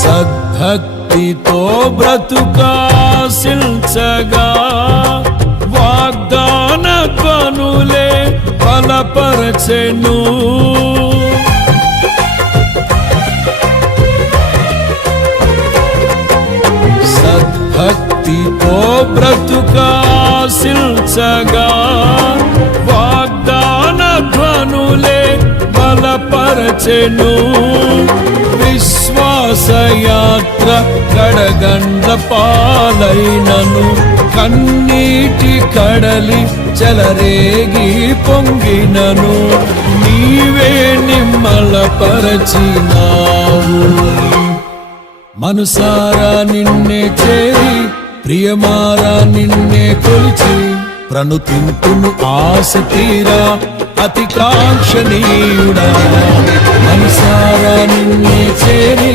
సద్భక్తితో బ్రతుకాశించగా వాగ్దాన ధ్వనులే బలపరచెను. సద్భక్తితో బ్రతుకాశించగా వాగ్దాన ధ్వనులే బలపరచెను. విశ్వాసయాత్ర కడగండ్ల పాలైనను కన్నీటి కడలి చెలరేగి పొంగినను నీవే నిమ్మలపరచినావు. మనసారా నిన్నే చేరి ప్రియమారా నిన్నే కొలిచి ప్రణుతింతును ఆశ తీరా అతి కాంక్షణీయుడా. మనసారా నిన్నే చేరి